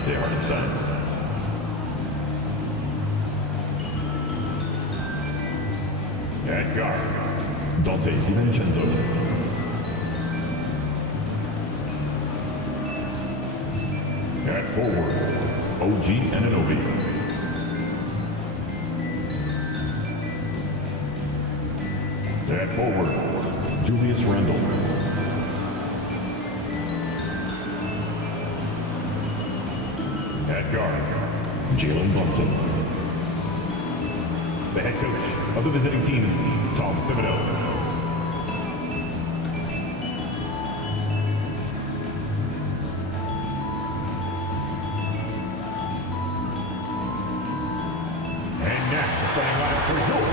Isaiah Hartenstein. At guard, Dante DiVincenzo. At forward, OG Anunoby. At forward, Julius Randle. At guard, Jalen Brunson. The head coach of the visiting team, Tom Thibodeau. And now, starting lineup for your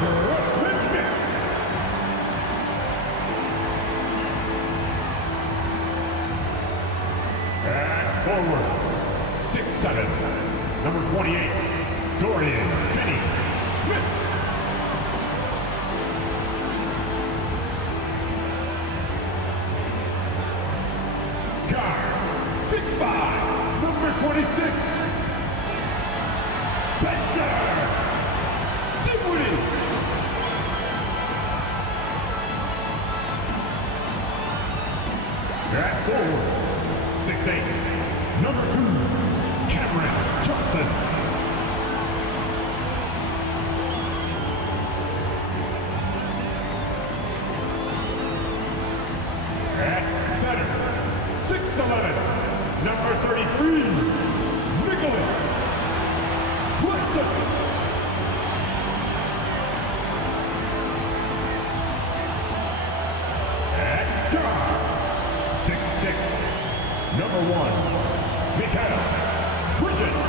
Brooklyn Knicks. At forward, 6'7", number 28, Dorian Finney-Smith. Guard, 6'5", number 26, Spencer Dinwiddie. At forward, 6'8", number 2, Cameron Johnson. At center, 6'11", number 33, Nicholas Claxton. At guard, 6'6", number 1, Mikal Bridges.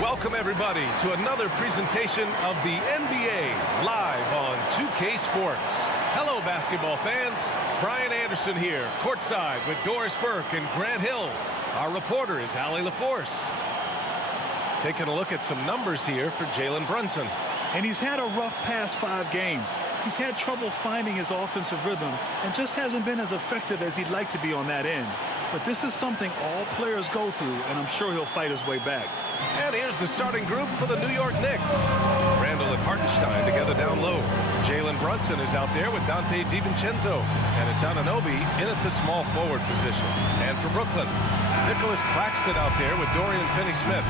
Welcome everybody to another presentation of the NBA live on 2K Sports. Hello basketball fans, Brian Anderson here, courtside with Doris Burke and Grant Hill. Our reporter is Allie LaForce. Taking a look at some numbers here for Jalen Brunson. And he's had a rough past 5 games. He's had trouble finding his offensive rhythm and just hasn't been as effective as he'd like to be on that end. But this is something all players go through, and I'm sure he'll fight his way back. And here's the starting group for the New York Knicks. Randle and Hartenstein together down low. Jalen Brunson is out there with Dante DiVincenzo. And it's Anunoby in at the small forward position. And for Brooklyn, Nicholas Claxton out there with Dorian Finney-Smith.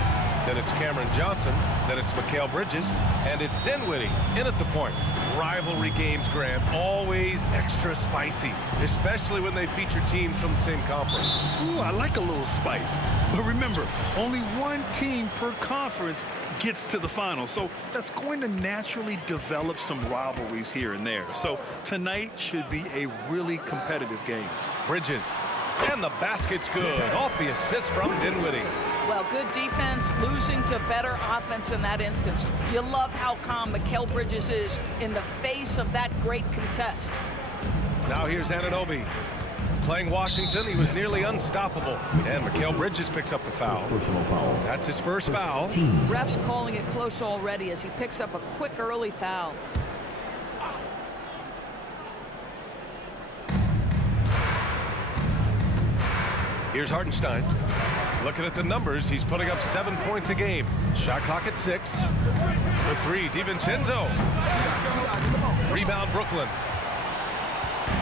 Then it's Cameron Johnson. Then it's Mikal Bridges. And it's Dinwiddie in at the point. Rivalry games, Grant, always extra spicy, especially when they feature teams from the same conference. Ooh, I like a little spice. But remember, only one team per conference gets to the final. So that's going to naturally develop some rivalries here and there. So tonight should be a really competitive game. Bridges. And the basket's good. Off the assist from Dinwiddie. Well, good defense, losing to better offense in that instance. You love how calm Mikal Bridges is in the face of that great contest. Now here's Anunoby. Playing Washington, he was nearly unstoppable. And Mikal Bridges picks up the foul. That's his first foul. Refs calling it close already as he picks up a quick early foul. Here's Hartenstein. Looking at the numbers, he's putting up 7 points a game. Shot clock at 6. For 3, DiVincenzo. Rebound, Brooklyn.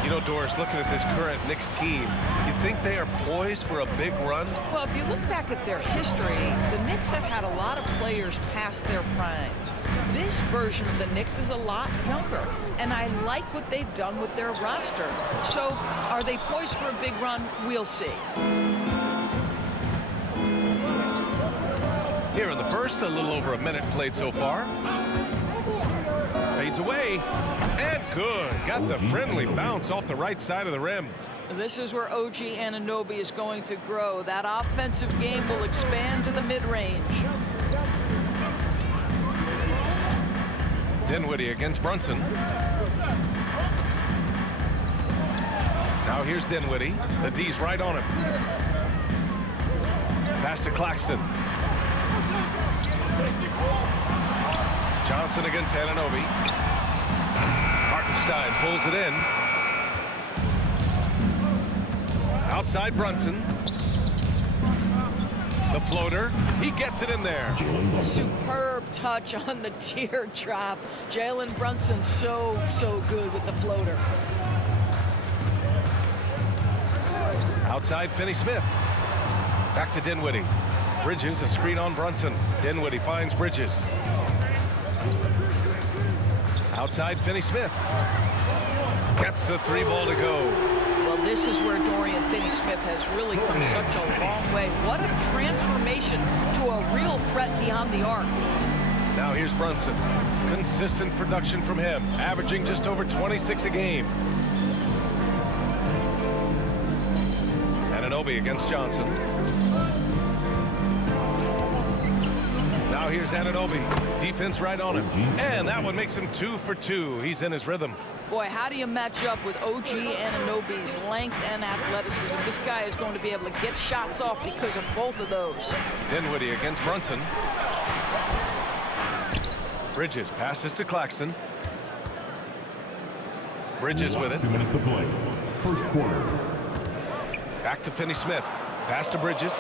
You know, Doris, looking at this current Knicks team, you think they are poised for a big run? Well, if you look back at their history, the Knicks have had a lot of players past their prime. This version of the Knicks is a lot younger, and I like what they've done with their roster. So, are they poised for a big run? We'll see. Here in the first, a little over a minute played so far. Fades away, and good. Got the friendly bounce off the right side of the rim. This is where OG Anunoby is going to grow. That offensive game will expand to the mid-range. Dinwiddie against Brunson. Now here's Dinwiddie. The D's right on him. Pass to Claxton. Johnson against Anunoby. Hartenstein pulls it in. Outside Brunson. The floater. He gets it in there. Superb touch on the teardrop. Jalen Brunson so good with the floater. Outside Finney-Smith. Back to Dinwiddie. Bridges, a screen on Brunson. Dinwiddie finds Bridges. Outside Finney-Smith. Gets the 3 ball to go. Well, this is where Dorian Finney-Smith has really come such a long way. What a transformation to a real threat beyond the arc. Now here's Brunson. Consistent production from him, averaging just over 26 a game. Anunoby against Johnson. Now here's Anunoby. Defense right on him. And that one makes him 2 for 2. He's in his rhythm. Boy, how do you match up with OG Anunoby's length and athleticism? This guy is going to be able to get shots off because of both of those. Dinwiddie against Brunson. Bridges passes to Claxton. Bridges with it. 2 minutes to play. First quarter. Back to Finney-Smith. Pass to Bridges.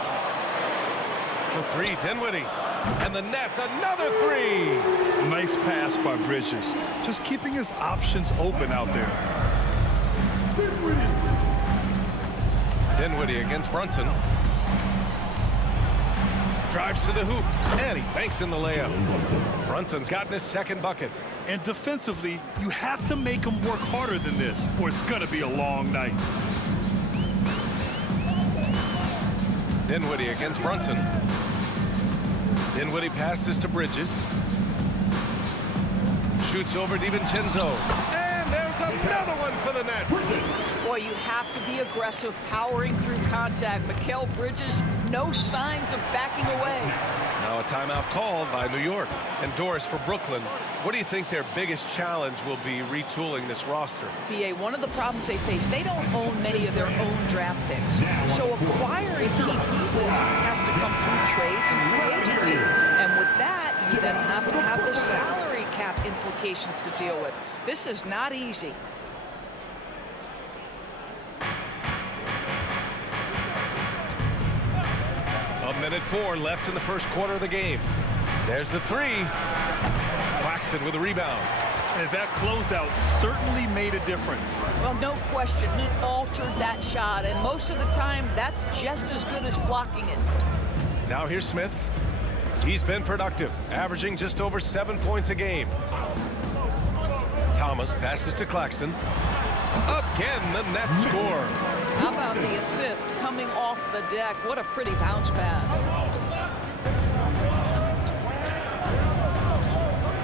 For 3, Dinwiddie. And the Nets, another 3. Nice pass by Bridges. Just keeping his options open out there. Dinwiddie against Brunson. Drives to the hoop, and he banks in the layup. Brunson's gotten his second bucket. And defensively, you have to make him work harder than this, or it's going to be a long night. Dinwiddie against Brunson. Dinwiddie passes to Bridges. Shoots over DiVincenzo. And there's another one for the Nets. Boy, you have to be aggressive, powering through contact. Mikal Bridges, no signs of backing away. Now a timeout called by New York. And Doris, for Brooklyn, what do you think their biggest challenge will be retooling this roster? BA, one of the problems they face, they don't own many of their own draft picks. So acquiring key pieces has to come through trades and free agency. And with that, you then have to have the salary cap implications to deal with. This is not easy. A minute 4 left in the first quarter of the game. There's the 3. Claxton with a rebound. And that closeout certainly made a difference. Well, no question, he altered that shot, and most of the time, that's just as good as blocking it. Now here's Smith. He's been productive, averaging just over 7 points a game. Thomas passes to Claxton. Again, the Nets score. How about the assist coming off the deck? What a pretty bounce pass.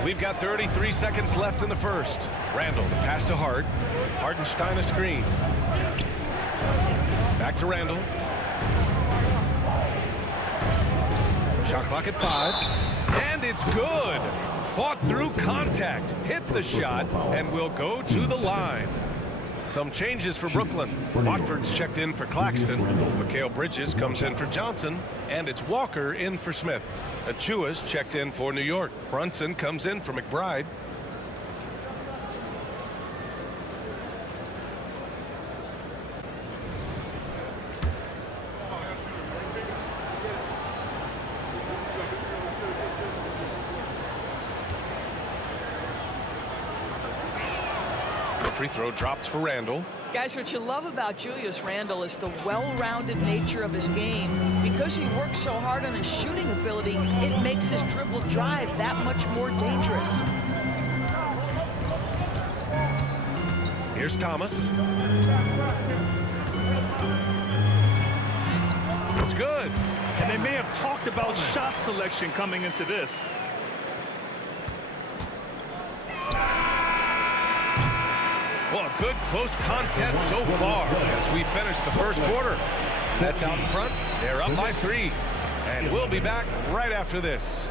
We've got 33 seconds left in the first. Randall, the pass to Hart. Hartenstein a screen. Back to Randall. Shot clock at 5. And it's good. Fought through contact. Hit the shot and will go to the line. Some changes for Brooklyn. Watford's checked in for Claxton. Mikal Bridges comes in for Johnson. And it's Walker in for Smith. Achua's checked in for New York. Brunson comes in for McBride. Free throw drops for Randall. Guys, what you love about Julius Randle is the well-rounded nature of his game. Because he works so hard on his shooting ability, it makes his dribble drive that much more dangerous. Here's Thomas. It's good. And they may have talked about shot selection coming into this. Well, a good close contest so far as we finish the first quarter. Nets out in front. They're up by 3. And we'll be back right after this.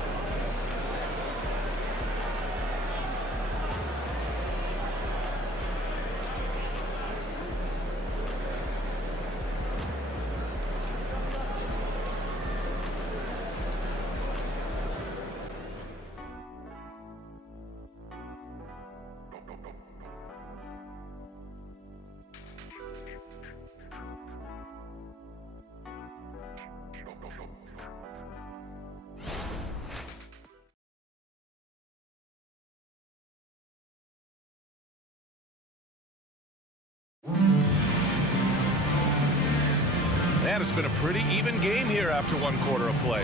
And it's been a pretty even game here after 1 quarter of play.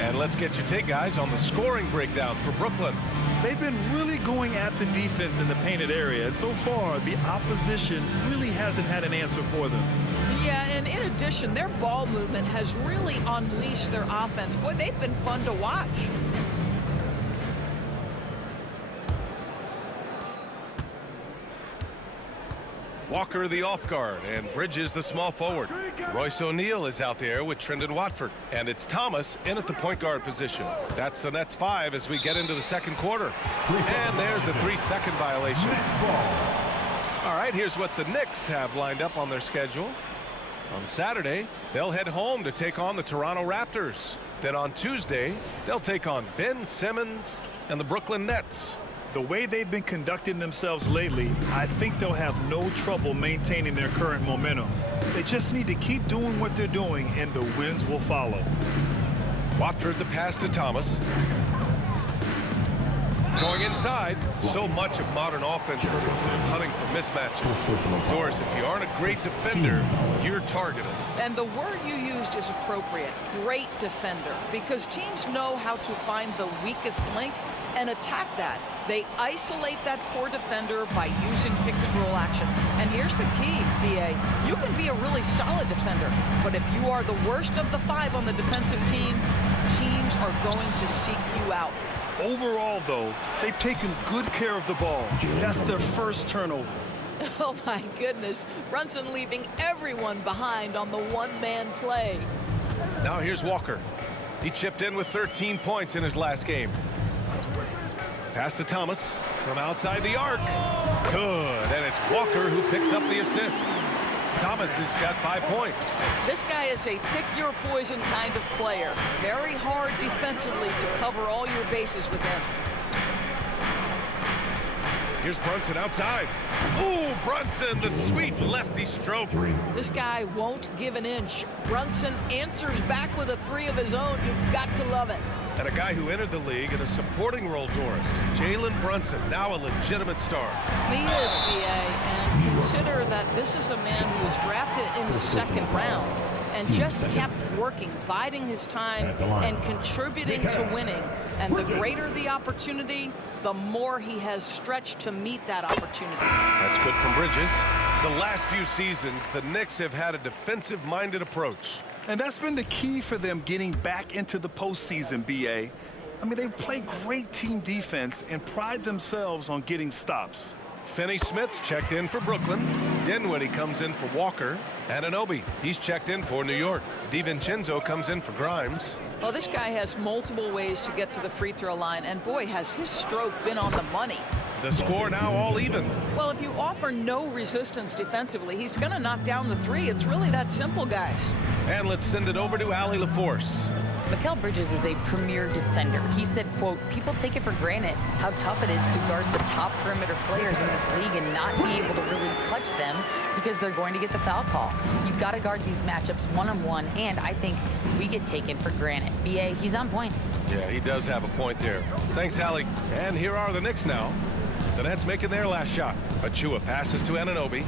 And let's get your take, guys, on the scoring breakdown for Brooklyn. They've been really going at the defense in the painted area, and so far the opposition really hasn't had an answer for them. Yeah, and in addition, their ball movement has really unleashed their offense. Boy, they've been fun to watch. Walker the off guard, and Bridges the small forward. Royce O'Neal is out there with Trendon Watford, and it's Thomas in at the point guard position. That's the Nets 5 as we get into the 2nd quarter. And there's a 3-second violation. All right, here's what the Knicks have lined up on their schedule. On Saturday, they'll head home to take on the Toronto Raptors. Then on Tuesday, they'll take on Ben Simmons and the Brooklyn Nets. The way they've been conducting themselves lately, I think they'll have no trouble maintaining their current momentum. They just need to keep doing what they're doing, and the wins will follow. Watford the pass to Thomas. Going inside, so much of modern offense is hunting for mismatches. Doris, if you aren't a great defender, you're targeted. And the word you used is appropriate, great defender, because teams know how to find the weakest link and attack that. They isolate that poor defender by using pick-and-roll action. And here's the key, BA. You can be a really solid defender, but if you are the worst of the 5 on the defensive team, teams are going to seek you out. Overall, though, they've taken good care of the ball. That's their first turnover. Oh, my goodness. Brunson leaving everyone behind on the one-man play. Now here's Walker. He chipped in with 13 points in his last game. Pass to Thomas from outside the arc. Good, and it's Walker who picks up the assist. Thomas has got 5 points. This guy is a pick-your-poison kind of player. Very hard defensively to cover all your bases with him. Here's Brunson outside. Ooh, Brunson, the sweet lefty stroke. This guy won't give an inch. Brunson answers back with a 3 of his own. You've got to love it. And a guy who entered the league in a supporting role, Doris. Jalen Brunson, now a legitimate star. He is, BA, and consider that this is a man who was drafted in the 2nd round and just kept working, biding his time, and contributing to winning. And the greater the opportunity, the more he has stretched to meet that opportunity. That's good from Bridges. The last few seasons, the Knicks have had a defensive-minded approach. And that's been the key for them getting back into the postseason, BA. I mean, they play great team defense and pride themselves on getting stops. Finney-Smith's checked in for Brooklyn. Dinwiddie comes in for Walker. Anunoby, he's checked in for New York. DiVincenzo comes in for Grimes. Well, this guy has multiple ways to get to the free throw line, and boy, has his stroke been on the money. The score now all even. Well, if you offer no resistance defensively, he's going to knock down the 3. It's really that simple, guys. And let's send it over to Allie LaForce. Mikal Bridges is a premier defender. He said, quote, people take it for granted how tough it is to guard the top perimeter players in this league and not be able to really touch them because they're going to get the foul call. You've got to guard these matchups one-on-one, and I think we get taken for granted. BA, he's on point. Yeah, he does have a point there. Thanks, Allie. And here are the Knicks now. The Nets making their last shot. Achua passes to Anunoby.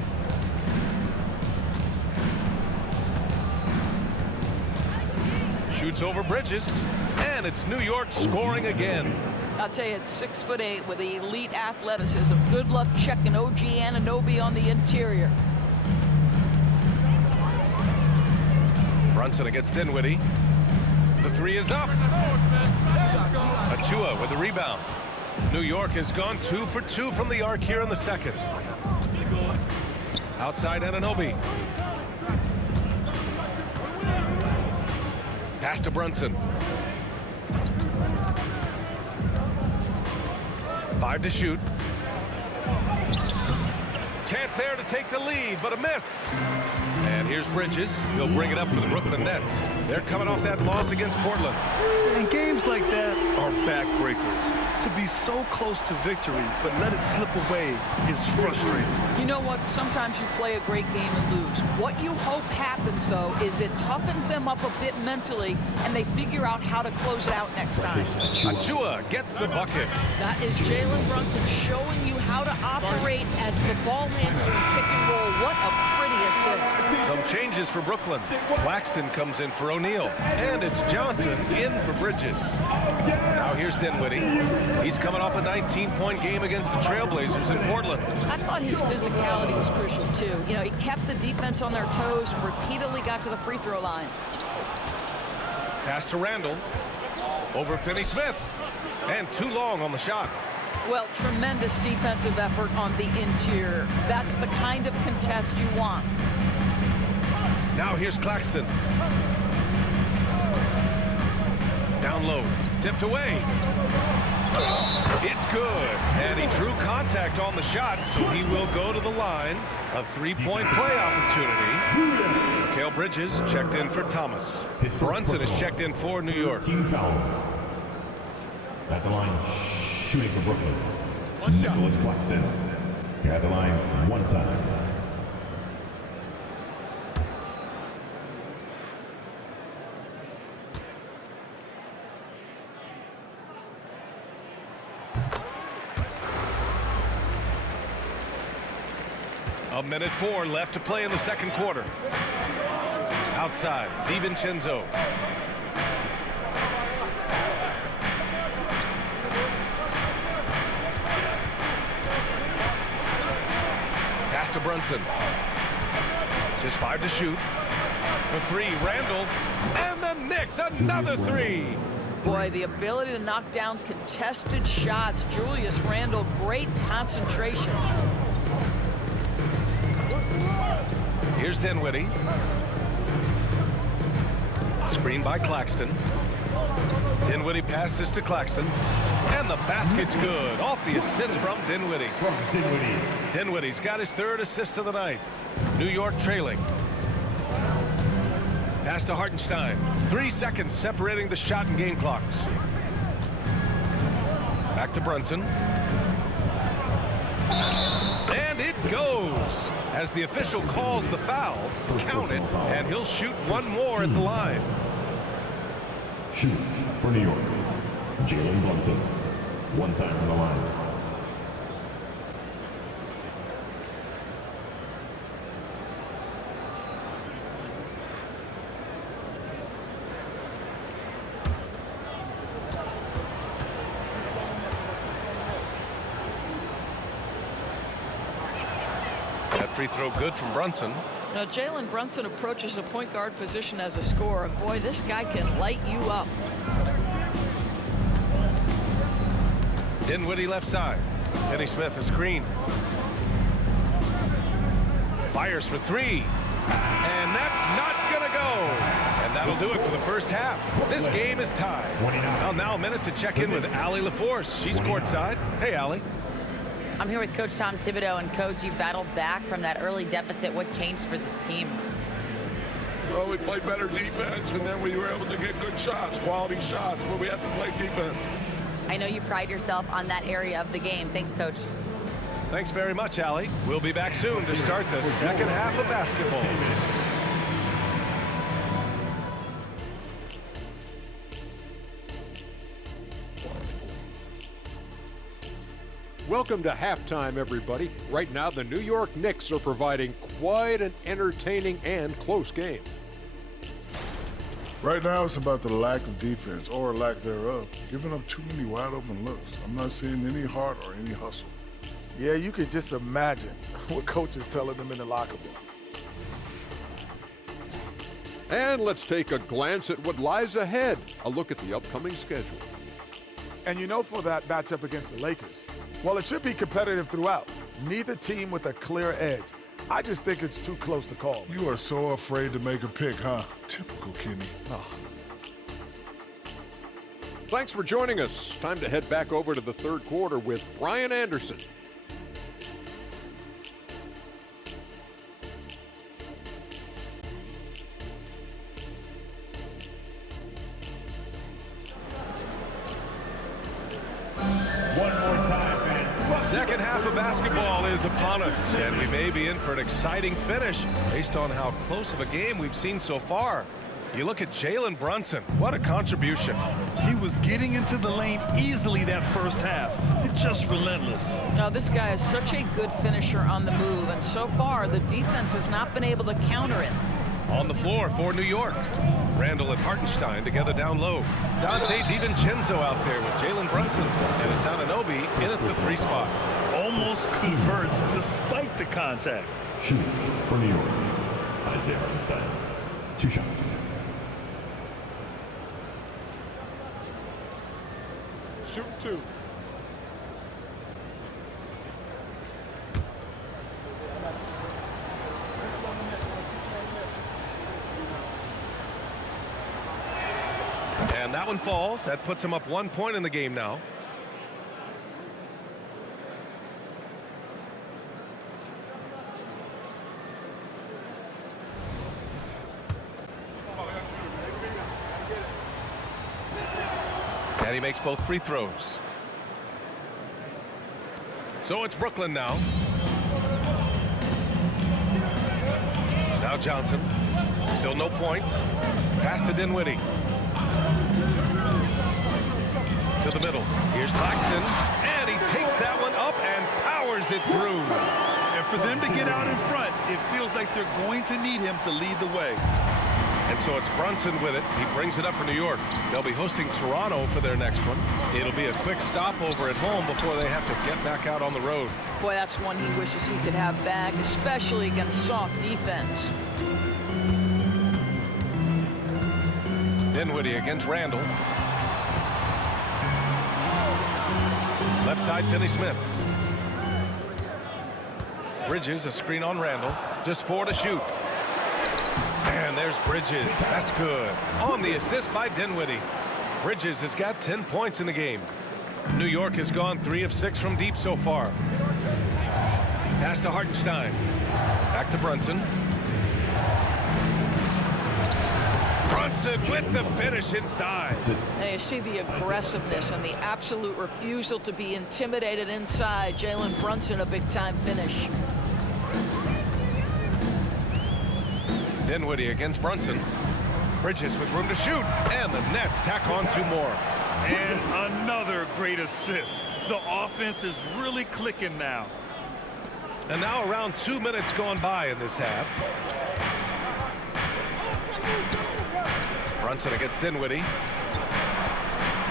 Shoots over Bridges, and it's New York scoring again. I'll tell you, it's 6'8" with elite athleticism. Good luck checking OG Anunoby on the interior. Brunson against Dinwiddie. The 3 is up. Achua with the rebound. New York has gone 2 for 2 from the arc here in the 2nd. Outside Anunoby. Pass to Brunson. 5 to shoot. Chance there to take the lead, but a miss. And here's Bridges. He'll bring it up for the Brooklyn Nets. They're coming off that loss against Portland. And games like that are backbreakers. To be so close to victory, but let it slip away is frustrating. You know what? Sometimes you play a great game and lose. What you hope happens, though, is it toughens them up a bit mentally, and they figure out how to close it out next time. Achua gets the bucket. That is Jalen Brunson showing you how to operate as the ball handler in pick and roll. What a pretty assist. So Some changes for Brooklyn. Claxton comes in for O'Neal. And it's Johnson in for Bridges. Now here's Dinwiddie. He's coming off a 19-point game against the Trailblazers in Portland. I thought his physicality was crucial, too. You know, he kept the defense on their toes and repeatedly got to the free throw line. Pass to Randall. Over Finney-Smith. And too long on the shot. Well, tremendous defensive effort on the interior. That's the kind of contest you want. Now here's Claxton. Down low. Tipped away. It's good. And he drew contact on the shot, so he will go to the line. A three-point play opportunity. Mikal Bridges checked in for Thomas. Brunson is checked in for New York. Team foul. At the line, shooting for Brooklyn. Nicholas Claxton. At the line, one time. A minute 4 left to play in the second quarter. Outside, DiVincenzo. Pass to Brunson. Just 5 to shoot. For 3, Randall. And the Knicks, another 3. Boy, the ability to knock down contested shots. Julius Randle, great concentration. Here's Dinwiddie. Screen by Claxton. Dinwiddie passes to Claxton. And the basket's good. Off the assist from Dinwiddie. Dinwiddie's got his 3rd assist of the night. New York trailing. Pass to Hartenstein. 3 seconds separating the shot and game clocks. Back to Brunson. And it goes. As the official calls the foul, count it, and he'll shoot one more at the line. Shoot for New York. Jalen Brunson. One time from the line. Free throw good from Brunson. Now, Jalen Brunson approaches the point guard position as a scorer, and boy, this guy can light you up. Dinwiddie left side. Finney-Smith a screen. Fires for 3. And that's not gonna go. And that'll do it for the first half. This game is tied. Well, now a minute to check in with Allie LaForce. She's courtside. Hey, Allie. I'm here with Coach Tom Thibodeau, and Coach, you battled back from that early deficit. What changed for this team? Well, we played better defense, and then we were able to get good shots, quality shots, but we have to play defense. I know you pride yourself on that area of the game. Thanks, Coach. Thanks very much, Allie. We'll be back soon to start the second half of basketball. Welcome to halftime, everybody. Right now, the New York Knicks are providing quite an entertaining and close game. Right now, it's about the lack of defense, or lack thereof. Giving up too many wide open looks. I'm not seeing any heart or any hustle. Yeah, you could just imagine what Coach is telling them in the locker room. And let's take a glance at what lies ahead. A look at the upcoming schedule. And you know, for that matchup against the Lakers, well, it should be competitive throughout. Neither team with a clear edge. I just think it's too close to call. You are so afraid to make a pick, huh? Typical Kenny. Oh. Thanks for joining us. Time to head back over to the third quarter with Brian Anderson. Second half of basketball is upon us, and we may be in for an exciting finish based on how close of a game we've seen so far. You look at Jalen Brunson. What a contribution. He was getting into the lane easily that first half. It's just relentless. Now, this guy is such a good finisher on the move, and so far the defense has not been able to counter it. On the floor for New York. Randall and Hartenstein together down low. Dante DiVincenzo out there with Jalen Brunson. And it's Anunoby in at the 3 spot. Almost converts despite the contact. Shooting for New York, Isaiah Hartenstein. 2 shots. Shooting 2. And that one falls. That puts him up 1 point in the game now. And he makes both free throws. So it's Brooklyn now. Now Johnson. Still no points. Pass to Dinwiddie. To the middle. Here's Claxton. And he takes that one up and powers it through. And for them to get out in front, it feels like they're going to need him to lead the way. And so it's Brunson with it. He brings it up for New York. They'll be hosting Toronto for their next one. It'll be a quick stopover at home before they have to get back out on the road. Boy, that's one he wishes he could have back, especially against soft defense. Dinwiddie against Randall. Left side, Finney-Smith. Bridges, a screen on Randall. Just 4 to shoot. And there's Bridges. That's good. On the assist by Dinwiddie. Bridges has got 10 points in the game. New York has gone 3 of 6 from deep so far. Pass to Hartenstein. Back to Brunson. Brunson with the finish inside. Now you see the aggressiveness and the absolute refusal to be intimidated inside. Jalen Brunson, a big-time finish. Dinwiddie against Brunson. Bridges with room to shoot. And the Nets tack on 2 more. And another great assist. The offense is really clicking now. And now around 2 minutes gone by in this half. Brunson against Dinwiddie.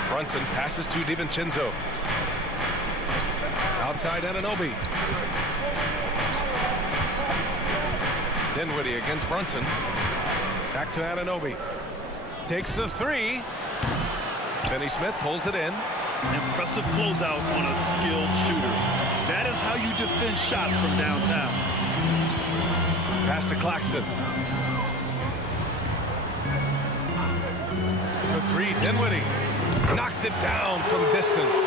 Brunson passes to DiVincenzo. Outside Anunoby. Dinwiddie against Brunson. Back to Anunoby. Takes the 3. Finney-Smith pulls it in. Impressive closeout on a skilled shooter. That is how you defend shots from downtown. Pass to Claxton. For 3, Dinwiddie. Knocks it down from distance.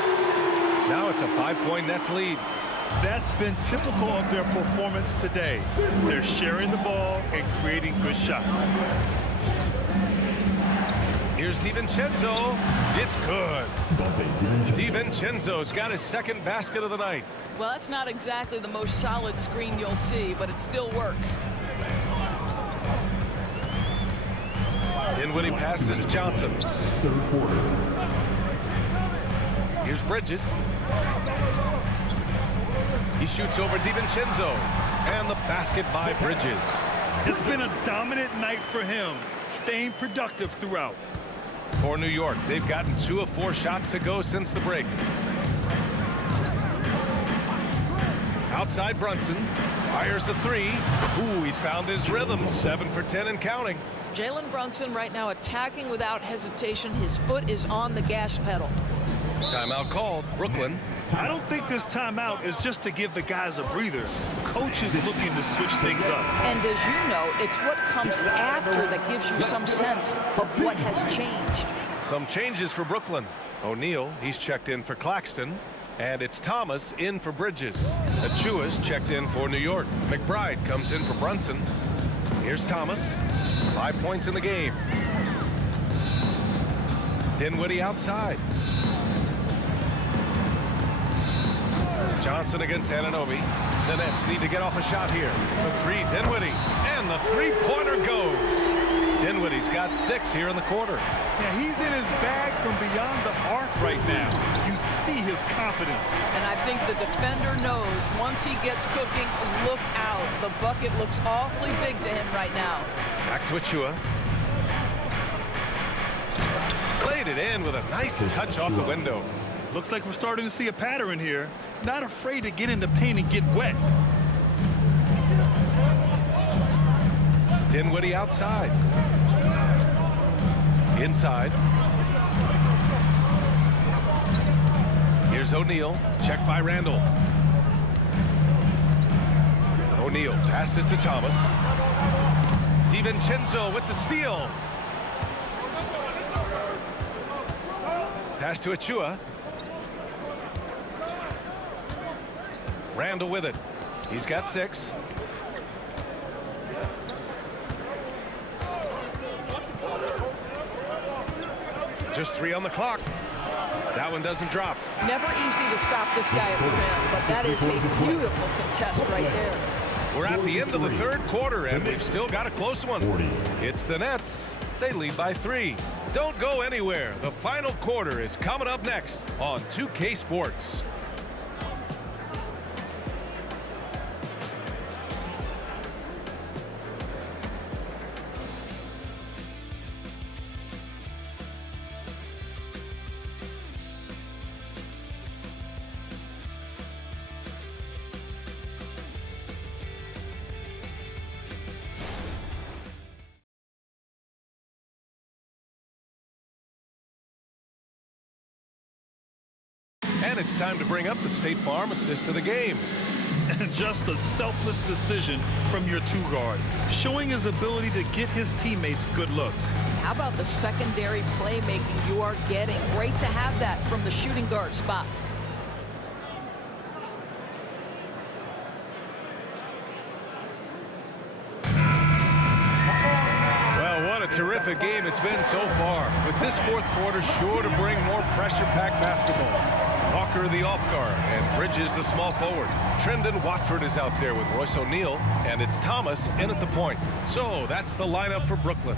Now it's a 5-point Nets lead. That's been typical of their performance today. They're sharing the ball and creating good shots. Here's DiVincenzo. It's good. DiVincenzo's got his 2nd basket of the night. Well, that's not exactly the most solid screen you'll see, but it still works. Dinwiddie passes to Johnson. 3rd quarter. Here's Bridges. He shoots over DiVincenzo. And the basket by Bridges. It's been a dominant night for him, staying productive throughout. For New York, they've gotten 2 of 4 shots to go since the break. Outside Brunson. Fires the 3. Ooh, he's found his rhythm. 7 for 10 and counting. Jalen Brunson right now attacking without hesitation. His foot is on the gas pedal. Timeout called. Brooklyn. I don't think this timeout is just to give the guys a breather. Coach is looking to switch things up. And as you know, it's what comes after that gives you some sense of what has changed. Some changes for Brooklyn. O'Neal, he's checked in for Claxton. And it's Thomas in for Bridges. Achua's checked in for New York. McBride comes in for Brunson. Here's Thomas. 5 points in the game. Dinwiddie outside. Johnson against Anunoby. The Nets need to get off a shot here. The 3, Dinwiddie. And the 3-pointer goes. Dinwiddie's got 6 here in the quarter. Yeah, he's in his bag from beyond the arc right now. You see his confidence. And I think the defender knows once he gets cooking, look out. The bucket looks awfully big to him right now. Back to Achua. Played it in with a nice touch off the window. Looks like we're starting to see a pattern here. Not afraid to get in the paint and get wet. Dinwiddie outside. Inside. Here's O'Neal. Checked by Randall. O'Neal passes to Thomas. DiVincenzo with the steal. Pass to Achua. Randall with it. He's got 6. Just 3 on the clock. That one doesn't drop. Never easy to stop this guy at the rim, but that is a beautiful contest right there. We're at the end of the third quarter, and we've still got a close one. It's the Nets. They lead by 3. Don't go anywhere. The final quarter is coming up next on 2K Sports. And it's time to bring up the State Farm assist of the game. And just a selfless decision from your 2-guard, showing his ability to get his teammates good looks. How about the secondary playmaking you are getting? Great to have that from the shooting guard spot. Well, what a terrific game it's been so far. With this fourth quarter sure to bring more pressure-packed basketball. Walker the off guard and Bridges the small forward. Trendon Watford is out there with Royce O'Neal, and it's Thomas in at the point. So that's the lineup for Brooklyn.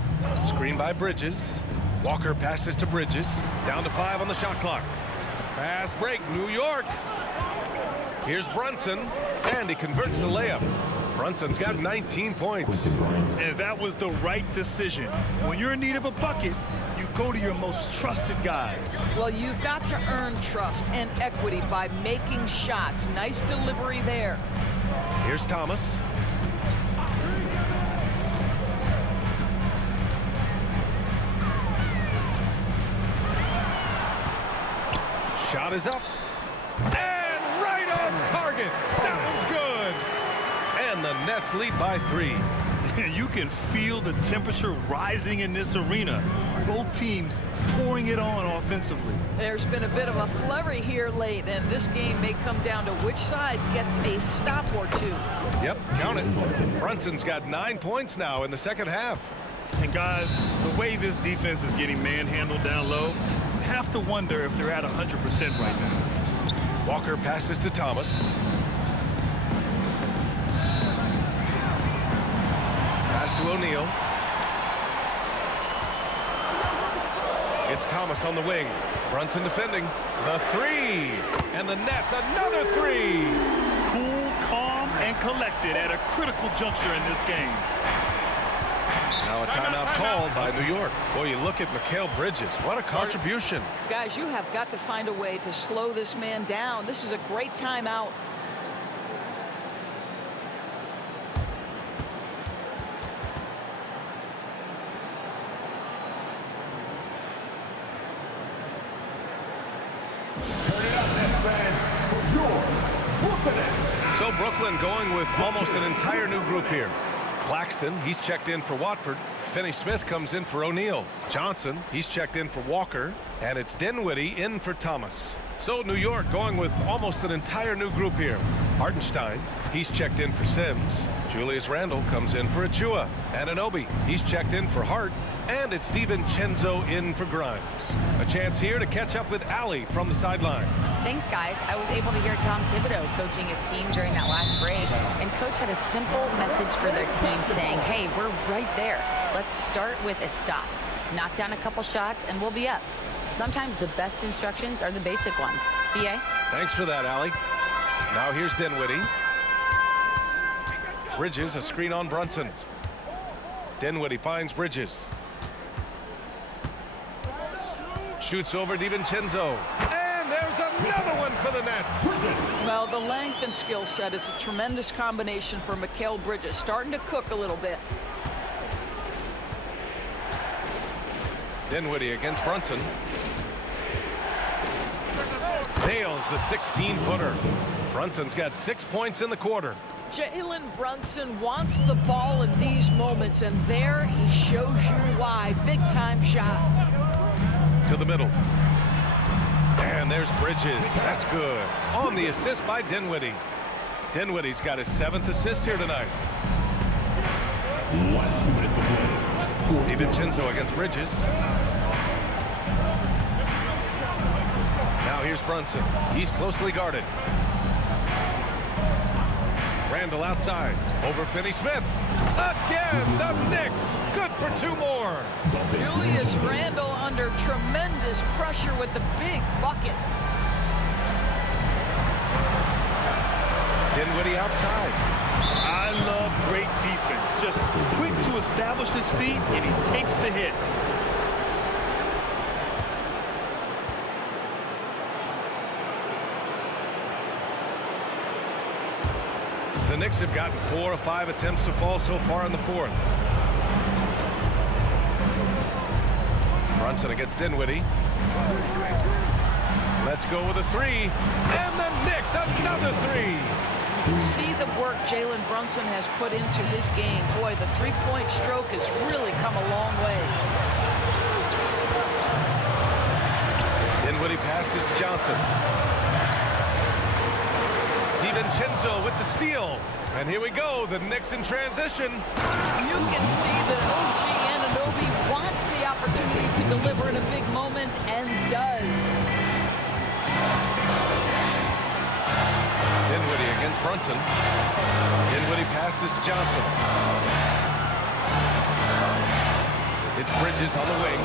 Screen by Bridges. Walker passes to Bridges. Down to 5 on the shot clock. Fast break, New York. Here's Brunson, and he converts the layup. Brunson's got 19 points. And that was the right decision. When you're in need of a bucket, you go to your most trusted guys. Well, you've got to earn trust and equity by making shots. Nice delivery there. Here's Thomas. Shot is up. And right on target. That was good. And the Nets lead by 3. You can feel the temperature rising in this arena. Both teams pouring it on offensively. There's been a bit of a flurry here late, and this game may come down to which side gets a stop or 2. Yep, count it. Brunson's got 9 points now in the second half. And guys, the way this defense is getting manhandled down low, you have to wonder if they're at 100% right now. Walker passes to Thomas. Pass to O'Neal. It's Thomas on the wing. Brunson defending. The 3. And the Nets, another 3. Cool, calm, and collected at a critical juncture in this game. Now a timeout called by New York. Boy, you look at Mikal Bridges. What a contribution. Guys, you have got to find a way to slow this man down. This is a great timeout. So Brooklyn going with almost an entire new group here. Claxton, he's checked in for Watford. Finney-Smith comes in for O'Neal. Johnson, he's checked in for Walker. And it's Dinwiddie in for Thomas. So New York going with almost an entire new group here. Hartenstein, he's checked in for Sims. Julius Randle comes in for Achua. Anunoby, he's checked in for Hart. And it's DiVincenzo in for Grimes. A chance here to catch up with Allie from the sideline. Thanks, guys. I was able to hear Tom Thibodeau coaching his team during that last break, and Coach had a simple message for their team saying, hey, we're right there. Let's start with a stop. Knock down a couple shots, and we'll be up. Sometimes the best instructions are the basic ones. B.A.? Thanks for that, Allie. Now here's Dinwiddie. Bridges, a screen on Brunson. Dinwiddie finds Bridges. Shoots over DiVincenzo. And there's another one for the Nets. Well, the length and skill set is a tremendous combination for Mikal Bridges. Starting to cook a little bit. Dinwiddie against Brunson. Nails the 16-footer. Brunson's got 6 points in the quarter. Jalen Brunson wants the ball in these moments, and there he shows you why. Big-time shot. To the middle. And there's Bridges. That's good. On the assist by Dinwiddie. Dinwiddie's got his 7th assist here tonight. Last 2 minutes to play. DiVincenzo against Bridges. Now here's Brunson. He's closely guarded. Randall outside. Over Finney-Smith. Again, the Knicks. Good for 2 more. Julius Randle under tremendous pressure with the big bucket. Dinwiddie outside. I love great defense. Just quick to establish his feet, and he takes the hit. The Knicks have gotten 4 of 5 attempts to fall so far in the 4th. Brunson against Dinwiddie. Let's go with a 3. And the Knicks, another 3. You can see the work Jalen Brunson has put into his game. Boy, the three-point stroke has really come a long way. Dinwiddie passes to Johnson. DiVincenzo with the steal. And here we go, the Knicks in transition. You can see that OG Anunoby wants the opportunity to deliver in a big moment, and does. Dinwiddie against Brunson. Dinwiddie passes to Johnson. It's Bridges on the wing.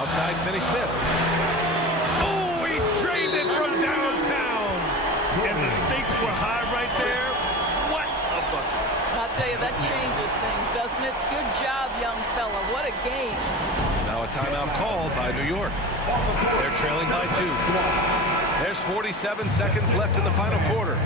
Outside Finney-Smith. Oh, he drained it from downtown. And the stakes were high right there. What a bucket. I'll tell you, that changes things, doesn't it? Good job, young fella. What a game. Now a timeout called by New York. They're trailing by 2. There's 47 seconds left in the final quarter.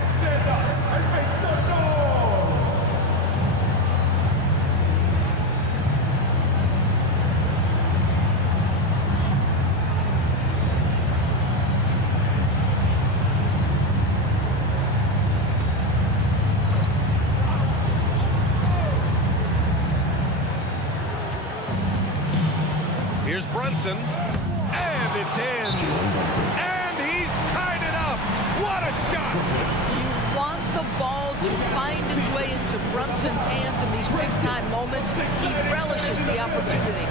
Here's Brunson, and it's in. And he's tied it up. What a shot! You want the ball to find its way into Brunson's hands in these big-time moments. He relishes the opportunity.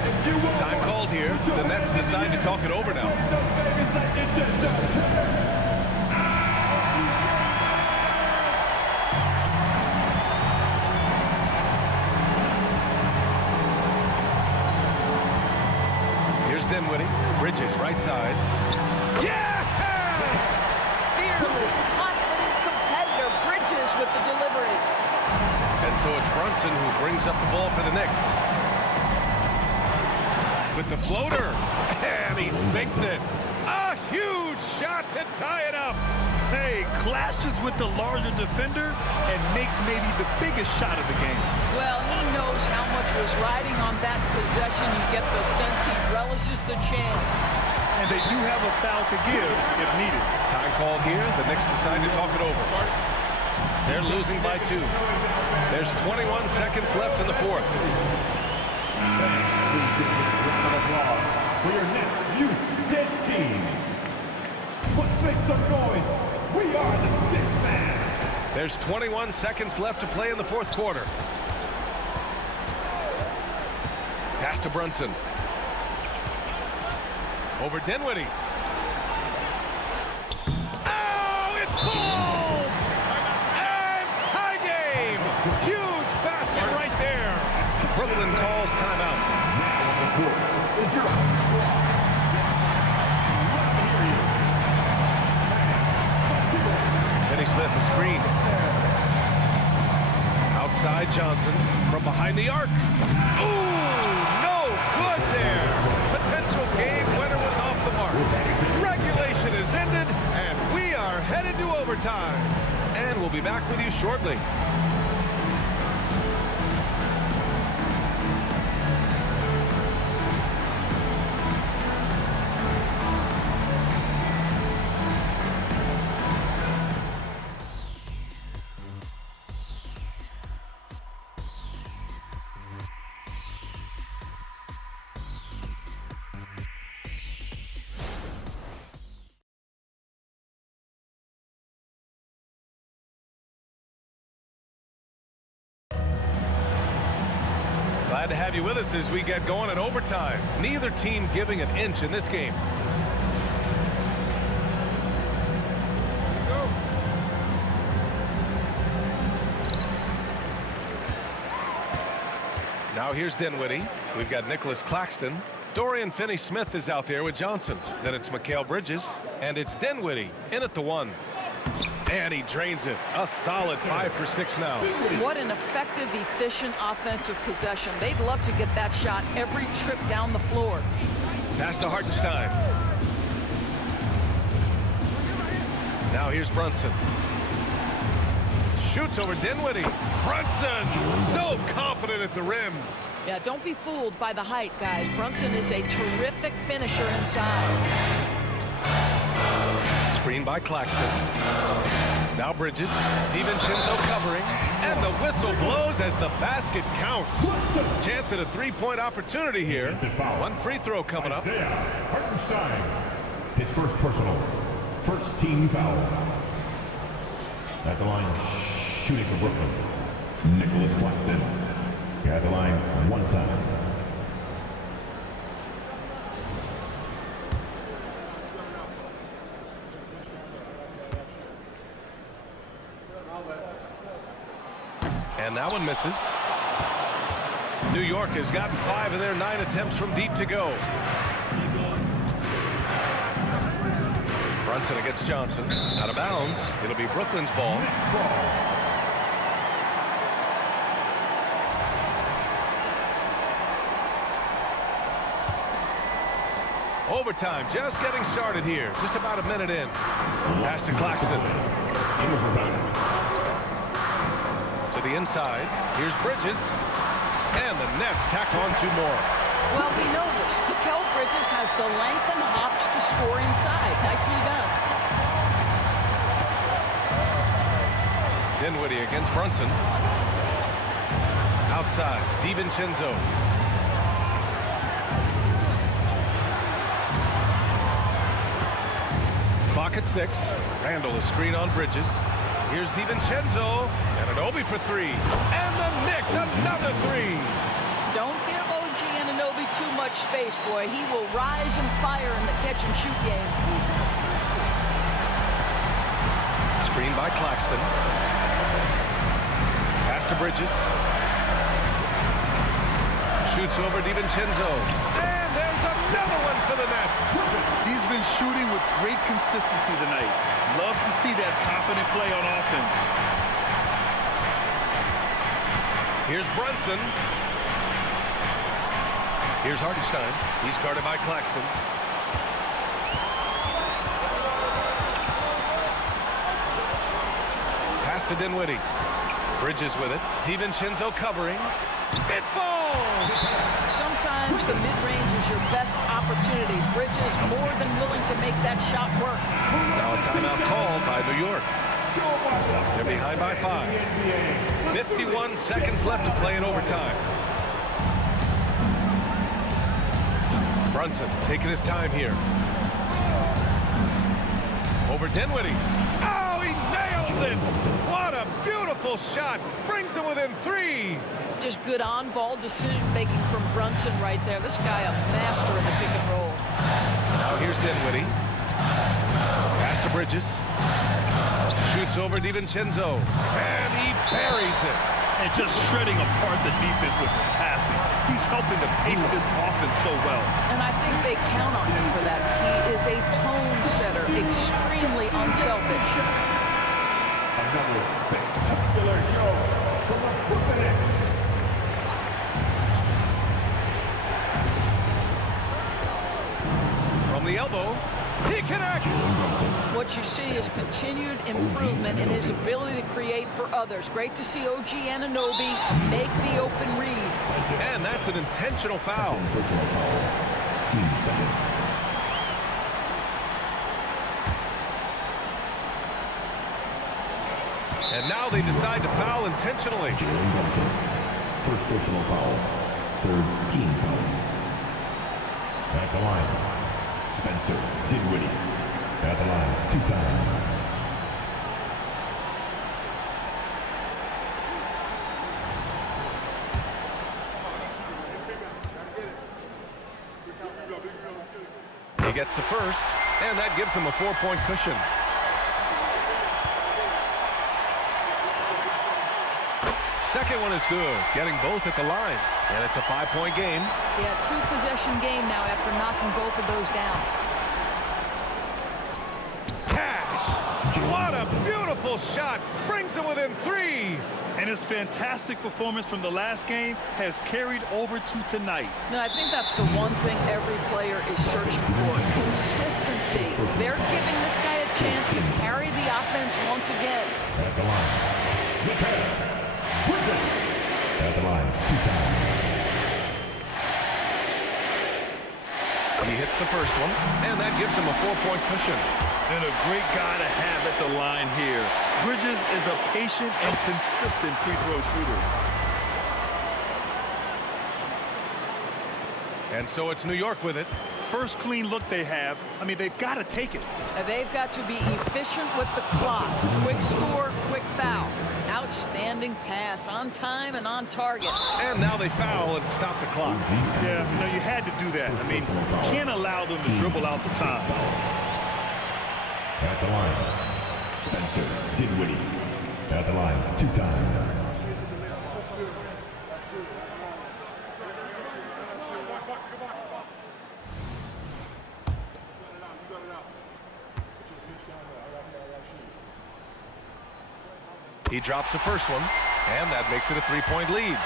Time called here. The Nets decide to talk it over now. Here's Dinwiddie. Bridges, right side. Yes! Fearless, confident competitor. Bridges with the delivery. And so it's Brunson who brings up the ball for the Knicks. With the floater. And he sinks it. A huge shot to tie it up. Hey, clashes with the larger defender and makes maybe the biggest shot of the game. Well, he knows how much was riding on that possession. You get the sense he relishes the chance. And they do have a foul to give if needed. Time called here. The Knicks decide to talk it over. They're losing by 2. There's 21 seconds left in the 4th. For your next youth dance team. Let's make some noise. We are the 6th man. There's 21 seconds left to play in the 4th quarter. Pass to Brunson. Over Dinwiddie. Oh, it falls! And tie game! Huge basket right there. Brooklyn calls timeout. Finney-Smith, a screen. Outside by Johnson from behind the arc. Ooh, no good there. Potential game winner was off the mark. Regulation is ended, and we are headed to overtime. And we'll be back with you shortly. Glad to have you with us as we get going in overtime. Neither team giving an inch in this game. Now here's Dinwiddie. We've got Nicholas Claxton. Dorian Finney-Smith is out there with Johnson. Then it's Mikal Bridges. And it's Dinwiddie in at the one. And he drains it. A solid 5 for 6 now. What an effective, efficient offensive possession. They'd love to get that shot every trip down the floor. Pass to Hartenstein. Now here's Brunson. Shoots over Dinwiddie. Brunson, so confident at the rim. Yeah, don't be fooled by the height, guys. Brunson is a terrific finisher inside. Screen by Claxton. Now Bridges. DiVincenzo covering. And the whistle blows as the basket counts. Chance at a three-point opportunity here. One free throw coming up. Hartenstein. His first personal. First team foul. At the line, shooting for Brooklyn, Nicholas Claxton. At the line one time. And that one misses. New York has gotten 5 of their 9 attempts from deep to go. Brunson against Johnson. Out of bounds. It'll be Brooklyn's ball. Overtime just getting started here. Just about a minute in. Pass to Claxton. To the inside. Here's Bridges. And the Nets tack on 2 more. Well, we know this. Mikal Bridges has the length and hops to score inside. Nicely done. Dinwiddie against Brunson. Outside, DiVincenzo. Clock at 6. Randall a screen on Bridges. Here's DiVincenzo. And an Obi for 3. And the Knicks another 3. Don't give OG Anunoby too much space, boy. He will rise and fire in the catch-and-shoot game. Screen by Claxton. Pass to Bridges. Shoots over DiVincenzo. And there's another one for the Nets. He's been shooting with great consistency tonight. Love to see that confident play on offense. Here's Brunson. Here's Hartenstein. He's guarded by Claxton. Pass to Dinwiddie. Bridges with it. DiVincenzo covering. It falls! Sometimes the mid-range is your best opportunity. Bridges more than willing to make that shot work. Now a timeout called by New York. They're behind by 5. 51 seconds left to play in overtime. Brunson taking his time here. Over Dinwiddie. Oh, he nails it! What a beautiful shot. Brings him within 3. Just good on-ball decision-making from Brunson right there. This guy a master in the pick and roll. Now here's Dinwiddie. Pass to Bridges. Shoots over DiVincenzo. And he buries it. And just shredding apart the defense with his passing. He's helping to pace this offense so well. And I think they count on him for that. He is a tone setter, extremely unselfish. Another spectacular show from the Brooklyn Nets. connects. What you see is continued improvement in his ability to create for others. Great to see OG Anunoby make the open read. And that's an intentional foul. Personal foul. Team second. And now they decide to foul intentionally. Jalen Brunson. First personal foul. Third team foul. At the line, Spencer Dinwiddie. At the line, 2 times. He gets the first, and that gives him a 4-point cushion. Second one is good, getting both at the line. And it's a 5-point game. Yeah, 2-possession game now after knocking both of those down. Cash! What a beautiful shot! Brings him within 3. And his fantastic performance from the last game has carried over to tonight. No, I think that's the one thing every player is searching for. Consistency. They're giving this guy a chance to carry the offense once again. At the line, at the line, 2 times. He hits the first one, and that gives him a 4-point cushion. And a great guy to have at the line here. Bridges is a patient and consistent free throw shooter. And so it's New York with it. First clean look they have. I mean, they've got to take it. They've got to be efficient with the clock. Quick score, quick foul. Outstanding pass, on time and on target. And now they foul and stop the clock. Yeah, you know, you had to do that. I mean, you can't allow them to dribble out the time. At the line, Spencer Dinwiddie. At the line, 2 times. He drops the first one, and that makes it a 3-point lead.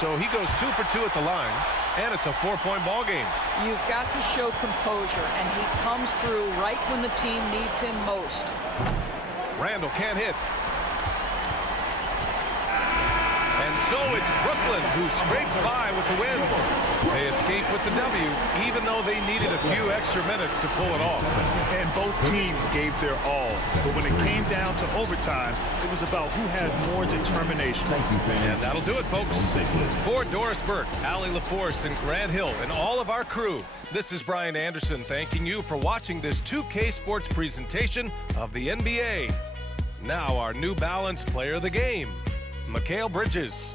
So he goes 2 for 2 at the line, and it's a 4-point ball game. You've got to show composure, and he comes through right when the team needs him most. Randall can't hit. And so it's Brooklyn who scrapes by with the win. They escape with the W, even though they needed a few extra minutes to pull it off. And both teams gave their all. But when it came down to overtime, it was about who had more determination. Thank you, fans. And that'll do it, folks. Home safely. For Doris Burke, Allie LaForce, and Grant Hill, and all of our crew, this is Brian Anderson thanking you for watching this 2K Sports presentation of the NBA. Now our New Balance player of the game, Mikal Bridges.